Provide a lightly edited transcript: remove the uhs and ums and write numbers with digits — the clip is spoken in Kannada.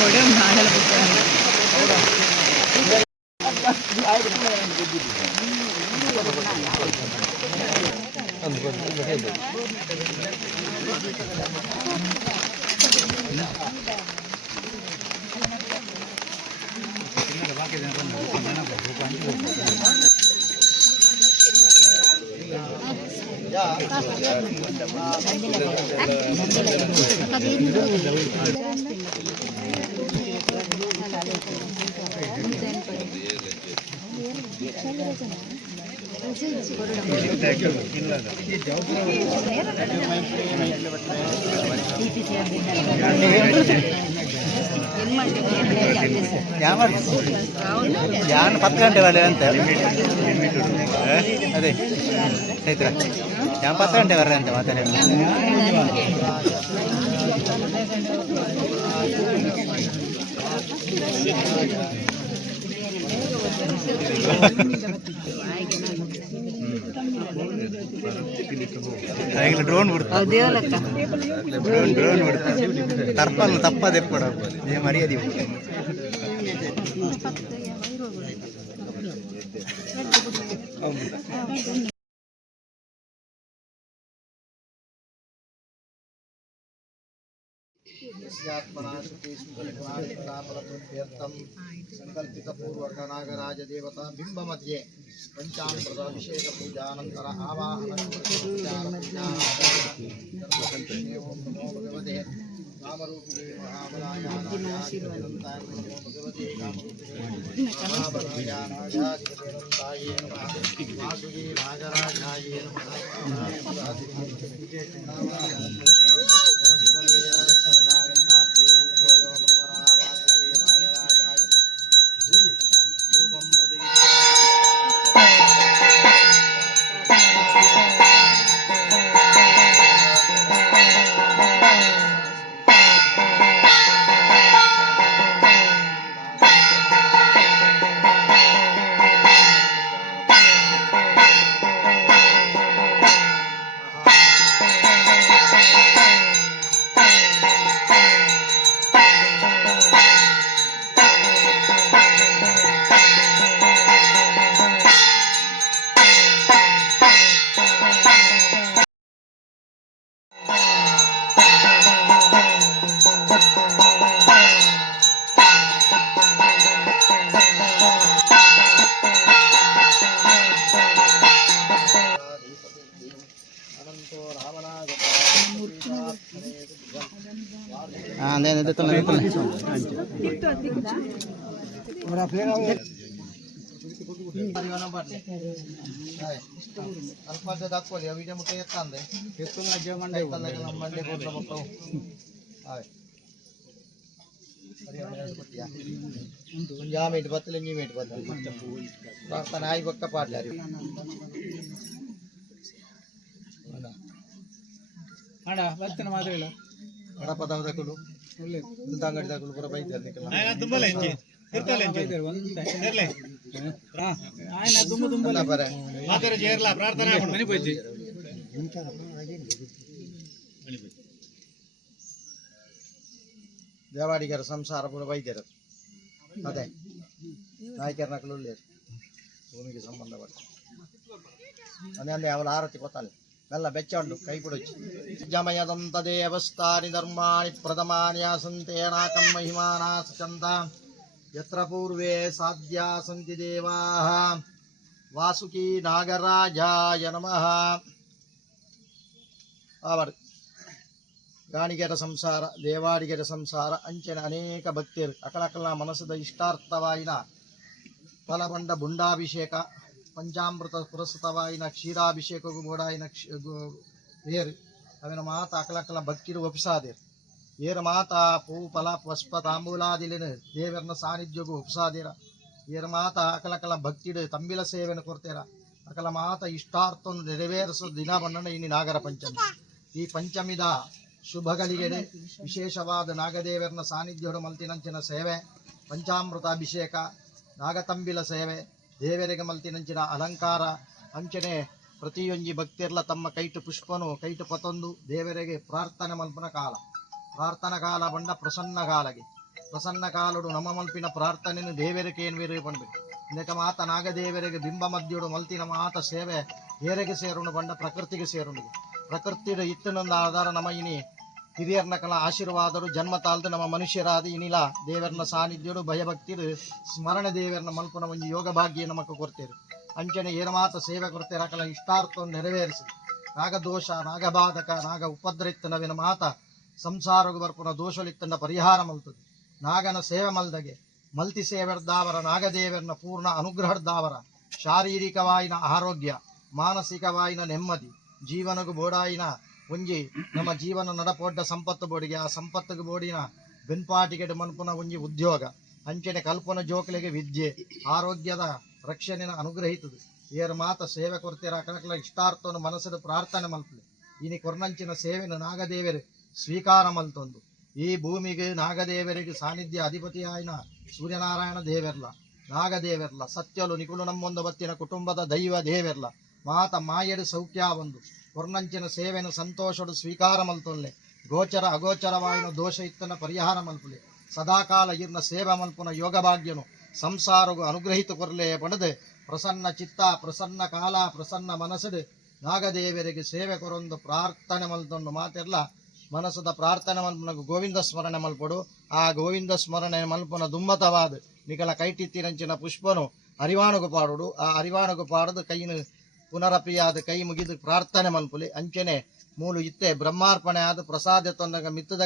ಕೊಡೆ ಮಾಡಲ ಯಾನ್ 10 ಗಂಟೆ ಬರಲಿ ಅಂತ ಅದೇ ಚೈತ್ರ ಯಾನ್ 10 ಗಂಟೆ ಬರ್ರಿ ಅಂತ ಮಾತಾಡಿ ಡ್ರೋನ್ ಬಿಡ್ತಾರೆ ಡ್ರೋನ್ ಬಿಡ್ತಾರೆ ತಪ್ಪಲ್ಲ ತಪ್ಪದೆ ಕೊಡ ಮರ್ಯಾದೆ संकल्पितपूर्वक नागराज देवता बिंब मध्ये पंचामृत अभिषेक पूजानंतर आवाहन भगवते कामरूपिणे महाबलाय भगवते वासुदेव नागराजाय दाखवली विजय मोठे येतात मंडे या मीठ बतले मी मीठ बतले आई बक्का पाडल्या बर्तन ಮಾತಾಡಲ್ಲ ವಡಪ ದಾವದಕಲು ತಂಗಡಿ ದಾಕಲು ಪುರ ಬೈತಾರೆ ನಿಕಲ್ಲ ಆಯ್ನ ತುಂಬಲ ಎಂಜಿ ಇರ್ತಲ್ಲ ಎಂಜಿ ಇರ್ಲೆ ಆಯ್ನ ತುಂಬ ತುಂಬಲ ಬರ ಮಾತಾರ ಜೇರ್ಲ ಪ್ರಾರ್ಥನಾ ಮಾಡು ಮನಿ ಬೈತಿ ದೇವಾಡಿಗರ ಸಂಸಾರ ಪುರ ಬೈತಾರೆ ಅದೇ ನಾಯಕರ ನಕಲು ಭೂಮಿಗೆ ಸಂಬಂಧಪಟ್ಟ ಅದೇ ಅವಳ ಆರತಿ ಗೊತ್ತಲ್ಲ ಎಲ್ಲ ಬೆಚ್ಚ ಉಂಟು ಕೈ ಕೊಡೊಚ್ಚಿ ಜಮಯದಂತ ದೇವಸ್ಥಾನಿ ಧರ್ಮಾಣಿ ಪ್ರಥಮಾನಿ ಆಸಂತೇನಾಕಂ ಮಹಿಮಾನಾಸ ಚಂದ ಯತ್ರ ಪೂರ್ವೇ ಸಾಧ್ಯ ಸಂತಿ ದೇವಾಃ ವಾಸುಕಿ ನಾಗರಾಜಾಯ ನಮಃ ಆವರ್ ಗಾಣಿಗೆರ ಸಂಸಾರ ದೇವಾಡಿಗೆರ ಸಂಸಾರ ಅಂಚನೆ ಅನೇಕ ಭಕ್ತಿಯರು ಅಕಲಕಲ ಮನಸ್ಸದ ಇಷ್ಟಾರ್ಥವಾಯಿನ ಫಲಬಂಡ ಬುಂಡಾಭಿಷೇಕ ಪಂಚಾಮೃತ ಪುರಸ್ಕೃತವಾಯಿನ ಕ್ಷೀರಾಭಿಷೇಕಗೂ ಬೋಡಾಯಿನ ಏರು ಅವಿನ ಮಾತ ಅಕಲಕಲ ಭಕ್ತಿರು ಒಪ್ಪಿಸಾದೇರು ಏರು ಮಾತ ಪೂ ಫಲ ಪುಷ್ಪ ತಾಂಬೂಲಾದಿಲಿನ ದೇವರನ ಸಾನ್ನಿಧ್ಯಗೂ ಒಪ್ಪಿಸಾದೇರ ಏರು ಮಾತ ಅಕಲಕಲ ಭಕ್ತಿಡು ತಂಬಿಲ ಸೇವೆಯನ್ನು ಕೊಡ್ತೇರ ಅಕಲ ಮಾತ ಇಷ್ಟಾರ್ಥವನ್ನು ನೆರವೇರಿಸೋ ದಿನ ಬಣ್ಣ ಇನ್ನು ನಾಗರ ಪಂಚಮಿ. ಈ ಪಂಚಮಿದ ಶುಭಗಳಿಗೆಡೆ ವಿಶೇಷವಾದ ನಾಗದೇವರನ ಸಾನ್ನಿಧ್ಯಡು ಮಲ್ತಿನಂಚಿನ ಸೇವೆ ಪಂಚಾಮೃತ ಅಭಿಷೇಕ ನಾಗತಂಬಿಲ ಸೇವೆ ದೇವರಿಗೆ ಮಲ್ತಿನಂಚಿನ ಅಲಂಕಾರ ಅಂಚನೆ ಪ್ರತಿಯೊಂಜಿ ಭಕ್ತಿರ್ಲ ತಮ್ಮ ಕೈಟು ಪುಷ್ಪನು ಕೈಟು ಪತೊಂದು ದೇವರಿಗೆ ಪ್ರಾರ್ಥನೆ ಮಲ್ಪನ ಕಾಲ ಪ್ರಾರ್ಥನಾ ಕಾಲ ಬಂಡ ಪ್ರಸನ್ನ ಕಾಲಗೆ ಪ್ರಸನ್ನ ಕಾಲುಡು ನಮ್ಮ ಮಲ್ಪಿನ ಪ್ರಾರ್ಥನೆಯನ್ನು ದೇವರಿಗೆ ಏನು ಬೇರೆ ಪಂಡ್ಬೇಕು ಇಂದಕ್ಕೆ ಮಾತ ನಾಗದೇವರಿಗೆ ಬಿಂಬ ಮಧ್ಯುಡು ಮಲ್ತಿನ ಮಾತ ಸೇವೆ ಏರೆಗೆ ಸೇರುಂಡು ಬಂಡ ಪ್ರಕೃತಿಗೆ ಸೇರುಂಡು ಪ್ರಕೃತಿಡು ಇತ್ತನೊಂದು ಆಧಾರ ನಮ್ಮ ಇನಿ ಹಿರಿಯರ್ನ ಕಲ ಆಶೀರ್ವಾದರು ಜನ್ಮ ತಾಳ್ದು ನಮ್ಮ ಮನುಷ್ಯರಾದ ಇನಿಲ ದೇವರನ ಸಾನ್ನಿಧ್ಯಡು ಭಯಭಕ್ತಿಡು ಸ್ಮರಣೆ ದೇವರನ ಮಲ್ಪನ ಒಂದು ಯೋಗ ಭಾಗ್ಯ ನಮಕ್ಕೆ ಕೊಡ್ತೇವೆ ಅಂಚನೆ ಏನು ಮಾತ ಸೇವೆ ಕೊಡ್ತೇವೆ ಅಕಲ ಇಷ್ಟಾರ್ಥವನ್ನು ನೆರವೇರಿಸಿ ನಾಗದೋಷ ನಾಗಬಾಧಕ ನಾಗ ಉಪದ್ರಿತ್ತನವಿನ ಮಾತ ಸಂಸಾರಗೂ ಬರ್ಪುನ ದೋಷಲಿತ್ತಂಡ ಪರಿಹಾರ ಮಲ್ತದೆ ನಾಗನ ಸೇವೆ ಮಲ್ದಗೆ ಮಲ್ತಿ ಸೇವೆರ್ದಾವರ ನಾಗದೇವರನ ಪೂರ್ಣ ಅನುಗ್ರಹದಾವರ ಶಾರೀರಿಕವಾಯಿನ ಆರೋಗ್ಯ ಮಾನಸಿಕವಾಯಿನ ನೆಮ್ಮದಿ ಜೀವನಗೂ ಬೋಡಾಯಿನ ಒಂಜಿ ನಮ್ಮ ಜೀವನ ನಡಪೊಡ್ಡ ಸಂಪತ್ತು ಬೋಡಿಗೆ ಆ ಸಂಪತ್ತಿಗೆ ಬೋಡಿನ ಬೆನ್ಪಾಟಿಗೆ ಮನ್ಪುನ ಒಂಜಿ ಉದ್ಯೋಗ ಅಂಚನೆ ಕಲ್ಪನ ಜೋಕಲಿಗೆ ವಿದ್ಯೆ ಆರೋಗ್ಯದ ರಕ್ಷಣೆನ ಅನುಗ್ರಹಿತದೆ ಏರು ಮಾತ ಸೇವೆ ಕೊಡ್ತೀರ ಕಣಕಲ ಇಷ್ಟಾರ್ಥವನ್ನು ಮನಸ್ಸದ ಪ್ರಾರ್ಥನೆ ಮಲ್ಪಲೆ ಇನಿ ಕೊರ್ನಂಚಿನ ಸೇವೆನ ನಾಗದೇವರು ಸ್ವೀಕಾರ ಮಲ್ತೊಂದು ಈ ಭೂಮಿಗೆ ನಾಗದೇವರಿಗೆ ಸಾನ್ನಿಧ್ಯ ಅಧಿಪತಿಯಾಯಿನ ಸೂರ್ಯನಾರಾಯಣ ದೇವೆರ್ಲ ನಾಗದೇವೆರ್ಲ ಸತ್ಯಲು ನಿಕುಲು ನಮ್ಮೊಂದು ಬತ್ತಿನ ಕುಟುಂಬದ ದೈವ ದೇವೆರ್ಲ ಮಾತ ಮಾಯಡು ಸೌಖ್ಯ ಒಂದು ಕೊರ್ನಂಚಿನ ಸೇವೆನು ಸಂತೋಷಡು ಸ್ವೀಕಾರ ಮಲ್ತೊಲ್ಲೆ ಗೋಚರ ಅಗೋಚರವಾಯಿನ ದೋಷ ಇತ್ತನ ಪರಿಹಾರ ಮಲ್ಪಲೆ ಸದಾಕಾಲ ಇರ್ನ ಸೇವೆ ಮಲ್ಪುನ ಯೋಗ ಭಾಗ್ಯನು ಸಂಸಾರಗೂ ಅನುಗ್ರಹಿತ ಕೊರ್ಲೆ ಪಡೆದು ಪ್ರಸನ್ನ ಚಿತ್ತ ಪ್ರಸನ್ನ ಕಾಲ ಪ್ರಸನ್ನ ಮನಸ್ಸಡು ನಾಗದೇವರಿಗೆ ಸೇವೆ ಕೊರೊಂದು ಪ್ರಾರ್ಥನೆ ಮಲ್ತೊಂದು ಮಾತೆಲ್ಲ ಮನಸ್ಸದ ಪ್ರಾರ್ಥನೆ ಮಲ್ಪನ ಗೋವಿಂದ ಸ್ಮರಣೆ ಮಲ್ಪಡು ಆ ಗೋವಿಂದ ಸ್ಮರಣೆ ಮಲ್ಪನ ದುಮ್ಮತವಾದ ನಿಕಲ ಕೈಟಿತ್ತಿರಂಚಿನ ಪುಷ್ಪನು ಅರಿವಾಣುಗು ಪಾಡುಡು ಆ ಅರಿವಾಣುಗು ಪಾಡದು ಕೈನು ಪುನರಪಿಯಾದ ಕೈ ಮುಗಿದು ಪ್ರಾರ್ಥನೆ ಮಲ್ಪುಲಿ ಅಂಚನೆ ಮೂಲು ಇತ್ತೆ ಬ್ರಹ್ಮಾರ್ಪಣೆ ಆದ ಪ್ರಸಾದ ತೊಂದಾಗ ಮಿತ್ತದ